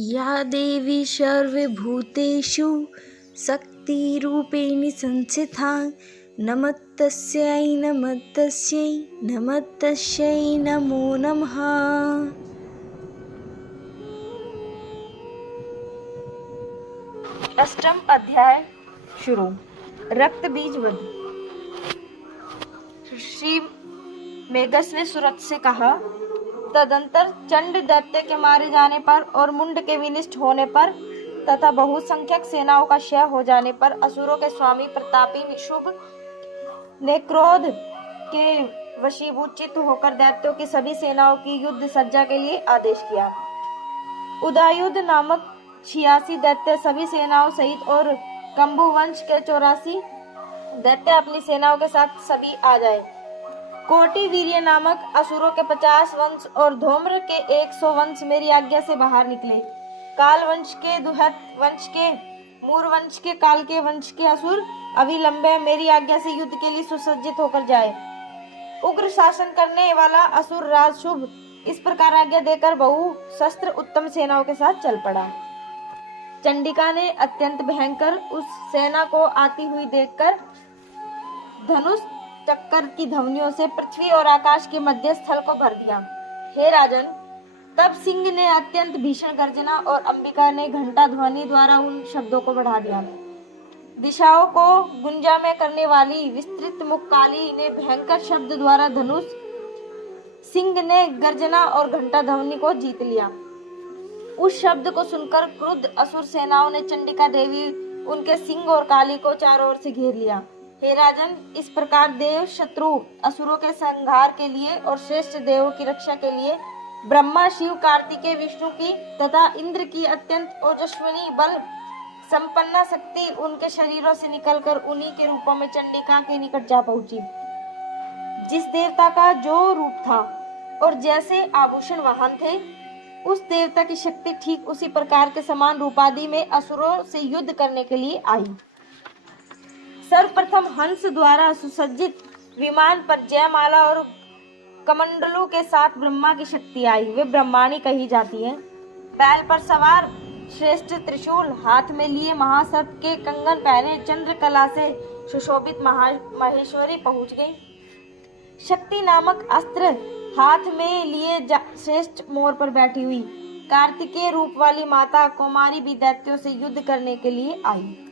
या देवी सर्वभूतेषु शक्तिरूपेण संस्थिता नमस्तस्यै नमस्तस्यै नमस्तस्यै नमो नमः। अष्टम अध्याय शुरू। रक्त बीज वध। श्री मेघस ने सूरज से कहा, तदंतर चंड दैत्य के मारे जाने पर और मुंड के विनिष्ट होने पर तथा बहुसंख्यक सेनाओं का क्षय हो जाने पर असुरों के स्वामी प्रतापी निशुभ ने क्रोध के वशीभूत चित्त होकर दैत्यों की सभी सेनाओं की युद्ध सज्जा के लिए आदेश किया। उदयुद्ध नामक 86 दैत्य सभी सेनाओं सहित और कंबु वंश के 84 दैत्य अपनी सेनाओं के साथ सभी आ जाए। कोटि वीर्य नामक असुरों के 50 वंश और धूम्र के 100 वंश मेरी आज्ञा से बाहर निकले। काल वंश के दुहत वंश के मूर वंश के काल के वंश के असुर अविलंबे मेरी आज्ञा से युद्ध के लिए सुसज्जित होकर जाए। उग्र शासन करने वाला असुर राज शुभ इस प्रकार आज्ञा देकर बहु शस्त्र उत्तम सेनाओं के साथ चल पड़ा। चंडिका ने अत्यंत भयंकर उस सेना को आती हुई देखकर धनुष चक्कर की ध्वनियों से पृथ्वी और आकाश के मध्य स्थल को भर दिया। हे राजन, तब सिंह ने अत्यंत भीषण गर्जना और अंबिका ने घंटा ध्वनि द्वारा उन शब्दों को बढ़ा दिया। दिशाओं को गुंजामय करने वाली विस्तृत मुख काली ने भयंकर शब्द द्वारा धनुष, सिंह ने गर्जना और घंटा ध्वनि को जीत लिया। उस शब्द को सुनकर क्रुद्ध असुर सेनाओं ने चंडिका देवी, उनके सिंह और काली को चारों ओर से घेर लिया। हे राजन, इस प्रकार देव शत्रु असुरों के संहार के लिए और श्रेष्ठ देवों की रक्षा के लिए ब्रह्मा, शिव, कार्तिकेय, विष्णु की तथा इंद्र की अत्यंत ओजस्विनी बल संपन्ना शक्ति उनके शरीरों से निकलकर उन्हीं के रूपों में चंडिका के निकट जा पहुंची। जिस देवता का जो रूप था और जैसे आभूषण वाहन थे, उस देवता की शक्ति ठीक उसी प्रकार के समान रूपादि में असुरों से युद्ध करने के लिए आई। सर्वप्रथम हंस द्वारा सुसज्जित विमान पर जयमाला और कमंडलों के साथ ब्रह्मा की शक्ति आई। वे ब्रह्माणी कही जाती है। बैल पर सवार श्रेष्ठ त्रिशूल हाथ में लिए महासर्प के कंगन पहने चंद्रकला से सुशोभित महेश्वरी पहुंच गई। शक्ति नामक अस्त्र हाथ में लिए श्रेष्ठ मोर पर बैठी हुई कार्तिकेय रूप वाली माता कुमारी भी दैत्यों से युद्ध करने के लिए आई।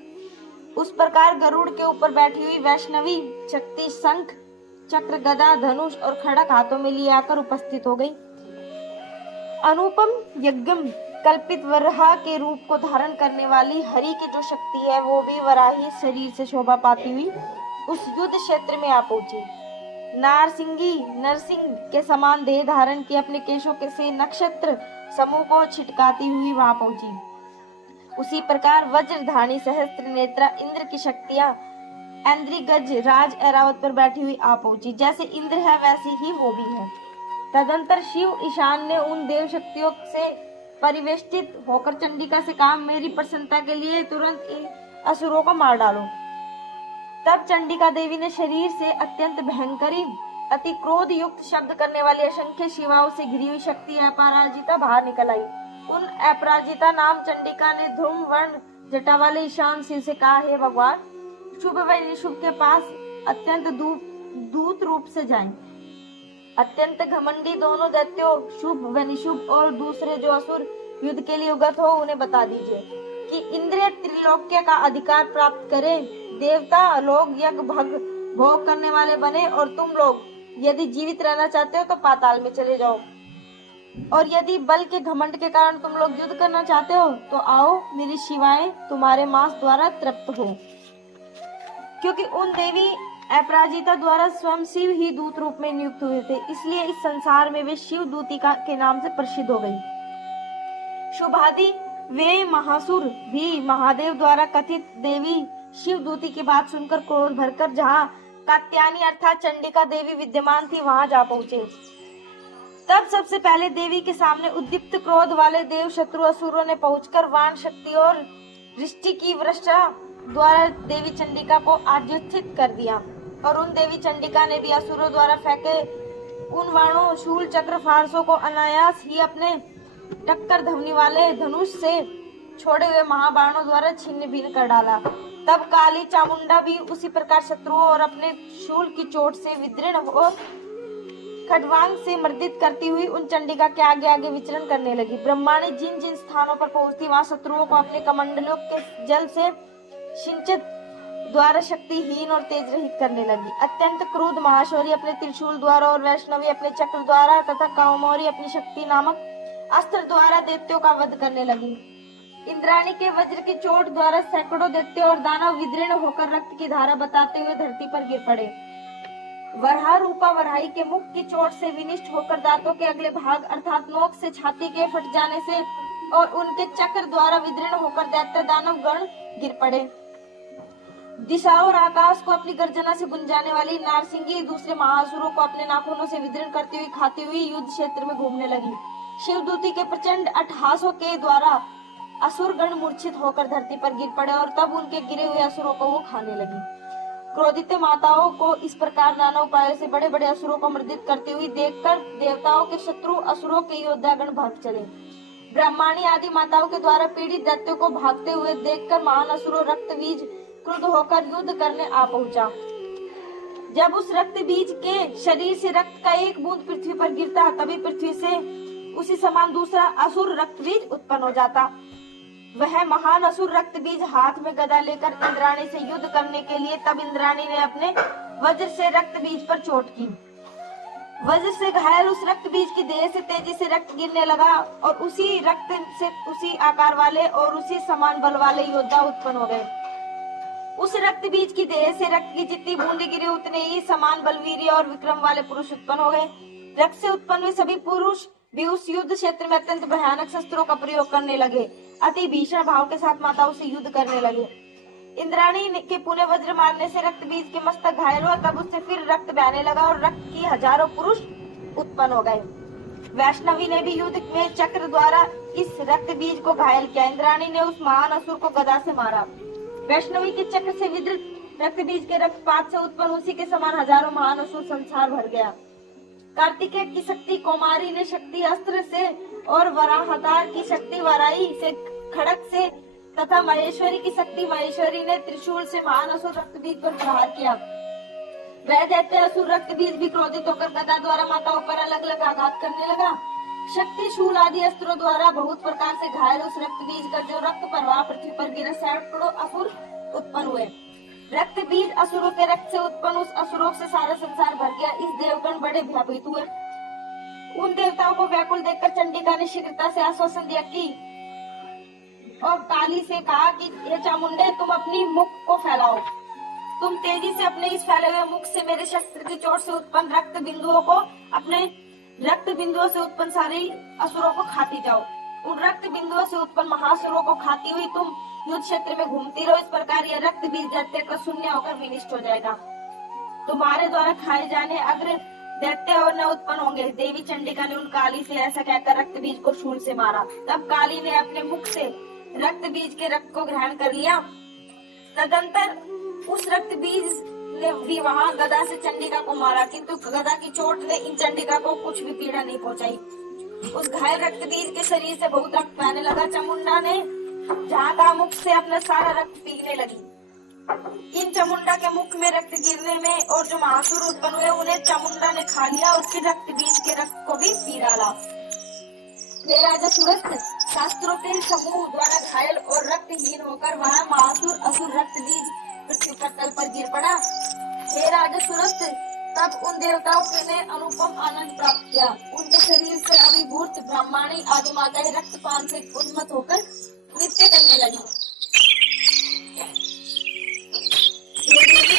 उस प्रकार गरुड़ के ऊपर बैठी हुई वैष्णवी शक्ति शंख, चक्र, गदा, धनुष और खड़ग हाथों में लिए आकर उपस्थित हो गई। अनुपम यज्ञम कल्पित वराह के रूप को धारण करने वाली हरि की जो शक्ति है, वो भी वराही शरीर से शोभा पाती हुई उस युद्ध क्षेत्र में आ पहुंची। नारसिंगी नरसिंह के समान देह धारण किए अपने केशों के से नक्षत्र समूह को छिटकाती हुई वहां पहुंची। उसी प्रकार वज्रधानी सहस्त्र नेत्रा इंद्र की शक्तियां इंद्रिगज राज ऐरावत पर बैठी हुई आ पहुंची। जैसे इंद्र है वैसी ही वो भी है। तदंतर शिव ईशान ने उन देव शक्तियों से परिवेष्टित होकर चंडिका से कहा, मेरी प्रसन्नता के लिए तुरंत इन असुरों को मार डालो। तब चंडिका देवी ने शरीर से अत्यंत भयंकरी अति क्रोध युक्त शब्द करने वाली असंख्य शिवाओं से घिरी हुई शक्ति अपराजिता बाहर निकल आई। उन अपराजिता नाम चंडिका ने ध्रुव वर्ण जटा वाले ईशान शिव से कहा, हे भगवान, शुभ व निशुभ के पास अत्यंत दूत रूप से जाएं। अत्यंत घमंडी दोनों दैत्यों शुभ व निशुभ और दूसरे जो असुर युद्ध के लिए उगत हो, उन्हें बता दीजिए कि इंद्रिय त्रिलोक्य का अधिकार प्राप्त करें। देवता लोग यज्ञ भोग करने वाले बने और तुम लोग यदि जीवित रहना चाहते हो तो पाताल में चले जाओ, और यदि बल के घमंड के कारण तुम लोग युद्ध करना चाहते हो तो आओ, मेरी शिवाएं तुम्हारे मांस द्वारा तृप्त हो। क्योंकि उन देवी अपराजिता द्वारा स्वयं शिव ही दूत रूप में नियुक्त हुए थे, इसलिए इस संसार में वे शिव दूतिका के नाम से प्रसिद्ध हो गई। शुभादि वे महासुर भी महादेव द्वारा कथित देवी शिव दूती की बात सुनकर क्रोध भरकर जहाँ कात्यायनी अर्थात चंडिका देवी विद्यमान थी वहां जा पहुंचे। तब सबसे पहले देवी के सामने उद्दीप्त क्रोध वाले देव शत्रु असुरों ने पहुंचकर वाण शक्ति और दृष्टि की वर्षा द्वारा देवी चंडिका को आज्योत्थित कर दिया, और उन देवी चंडिका ने भी असुरों द्वारा फेंके उन वाणों, शूल, चक्र, फारसों को अनायास ही अपने टक्कर ध्वनि वाले धनुष से छोड़े हुए महाबाणों द्वारा छिन्न भिन्न कर डाला। तब काली चामुंडा भी उसी प्रकार शत्रुओं और अपने शूल की चोट से विदीर्ण और खड्वांग से मर्दित करती हुई उन चंडिका के आगे आगे विचरण करने लगी। ब्रह्माणी जिन जिन स्थानों पर पहुंचती वहां शत्रुओं को अपने कमंडलों के जल से सिंचित द्वारा शक्तिहीन और तेज रहित करने लगी। अत्यंत क्रोध महाशौरी अपने त्रिशूल द्वारा और वैष्णवी अपने चक्र द्वारा तथा कामौरी अपनी शक्ति नामक अस्त्र द्वारा दैत्यों का वध करने लगी। इंद्राणी के वज्र की चोट द्वारा सैकड़ों दैत्य और दानव विदीर्ण होकर रक्त की धारा बताते हुए धरती पर गिर पड़े। वराह रूपा वराही के मुख की चोट से विनिष्ट होकर दांतों के अगले भाग अर्थात नोक से छाती के फट जाने से और उनके चक्र द्वारा विदीर्ण होकर दैत्य दानव गण गिर पड़े। दिशा और आकाश को अपनी गर्जना से गुंजाने वाली नारसिंगी दूसरे महासुरों को अपने नाखूनों से विदीर्ण करती हुई खाती हुई युद्ध क्षेत्र में घूमने लगी। शिवदूती के प्रचंड अट्टहासों के द्वारा असुर गण मूर्छित होकर धरती पर गिर पड़े और तब उनके गिरे हुए असुरों को वो खाने लगी। क्रोधित माताओं को इस प्रकार नाना उपायों से बड़े बड़े असुरों को मर्दित करती हुई देखकर देवताओं के शत्रु असुरों के योद्धागण भाग चले। ब्रह्माणी आदि माताओं के द्वारा पीड़ित दैत्यों को भागते हुए देखकर महान असुरों रक्त बीज क्रुद्ध होकर युद्ध करने आ पहुंचा। जब उस रक्त बीज के शरीर से रक्त का एक बूंद पृथ्वी पर गिरता तभी पृथ्वी से उसी समान दूसरा असुर रक्त बीज उत्पन्न हो जाता। वह महान असुर रक्त बीज हाथ में गदा लेकर इंद्राणी से युद्ध करने के लिए तब इंद्राणी ने अपने वज्र से रक्त बीज पर चोट की। वज्र से घायल उस रक्त बीज की देह से तेजी से रक्त गिरने लगा और उसी रक्त से उसी आकार वाले और उसी समान बल वाले योद्धा उत्पन्न हो गए। उस रक्त बीज की देह से रक्त की जितनी बूंदे गिरी उतने ही समान बलवीर और विक्रम वाले पुरुष उत्पन्न हो गए। रक्त से उत्पन्न हुए सभी पुरुष भी उस युद्ध क्षेत्र में अत्यंत भयानक शस्त्रों का प्रयोग करने लगे, अति भीषण भाव के साथ माताओं से युद्ध करने लगे। इंद्राणी के पुनः वज्र मारने से रक्त बीज के मस्तक घायल हुआ, तब उससे फिर रक्त बहने लगा और रक्त की हजारों पुरुष उत्पन्न हो गए। वैष्णवी ने भी युद्ध में चक्र द्वारा इस रक्त बीज को घायल किया। इंद्राणी ने उस महान असुर को गदा से मारा। वैष्णवी के चक्र से विद्युत रक्त बीज के रक्तपात से उत्पन्न उसी के समान हजारों महान असुर संसार भर गया। कार्तिकेय की शक्ति कौमारी ने शक्ति अस्त्र से और वराहतार की शक्ति वराई से खड़क से तथा महेश्वरी की शक्ति महेश्वरी ने त्रिशूल से महान असुर रक्त बीज पर प्रहार किया। वह दैत्य असुर रक्त बीज भी क्रोधित होकर गदा द्वारा माताओं पर अलग अलग आघात करने लगा। शक्ति शूल आदि अस्त्रों द्वारा बहुत प्रकार से घायल उस रक्त बीज का जो रक्त प्रवाह पृथ्वी पर गिरा सैकड़ों असुर उत्पन्न हुए। रक्त बीज असुरों के रक्त से उत्पन्न उस असुरों से सारा संसार भर गया। इस देवगण बड़े भयभीत हुए। उन देवताओं को व्याकुल देखकर चंडिका ने शीघ्रता से आश्वासन दिया कि और काली से कहा कि हे चामुंडे, तुम अपनी मुख को फैलाओ। तुम तेजी से अपने इस फैले हुए मुख से मेरे शस्त्र की चोट से उत्पन्न रक्त बिंदुओं को अपने रक्त बिंदुओं से उत्पन्न सारे असुरों को खाती जाओ। उन रक्त बिंदुओं से उत्पन्न महासुरों को खाती हुई तुम युद्ध क्षेत्र में घूमती रहो। इस प्रकार यह रक्त बीज दैत्य का शून्य होकर विनिष्ट हो जाएगा। तुम्हारे द्वारा खाए जाने अग्र दैत्य और न उत्पन्न होंगे। देवी चंडिका ने उन काली से ऐसा कहकर रक्त बीज को शूल से मारा। तब काली ने अपने मुख से रक्त बीज के रक्त को ग्रहण कर लिया। तदंतर उस रक्त बीज ने भी वहां गदा से चंडिका को मारा, किंतु गदा की चोट ने इन चंडिका को कुछ भी पीड़ा नहीं पहुंचाई। उस घायल रक्त बीज के शरीर से बहुत रक्त बहने लगा। चामुंडा ने जहाँ का मुख से अपना सारा रक्त पीने लगी। इन चामुंडा के मुख में रक्त गिरने में और जो महासुर उत्पन्न हुए उन्हें चामुंडा ने खा लिया। उसके रक्त बीज के रक्त को भी पी डाला। हे राजा सुरस्त, शास्त्रों के समूह द्वारा घायल और रक्तहीन होकर वहाँ महासुर असुर रक्त बीज पृथ्वी पर तल पर गिर पड़ा। हे राजा सुरस्त, तब उन देवताओं ने अनुपम आनंद प्राप्त किया। उनके शरीर से अभिभूत ब्रह्माणी आदि माताएं रक्तपान से उन्मत्त होकर नृत्य करने लगी।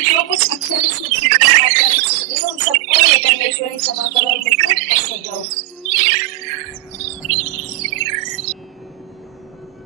जो कुछ अक्षर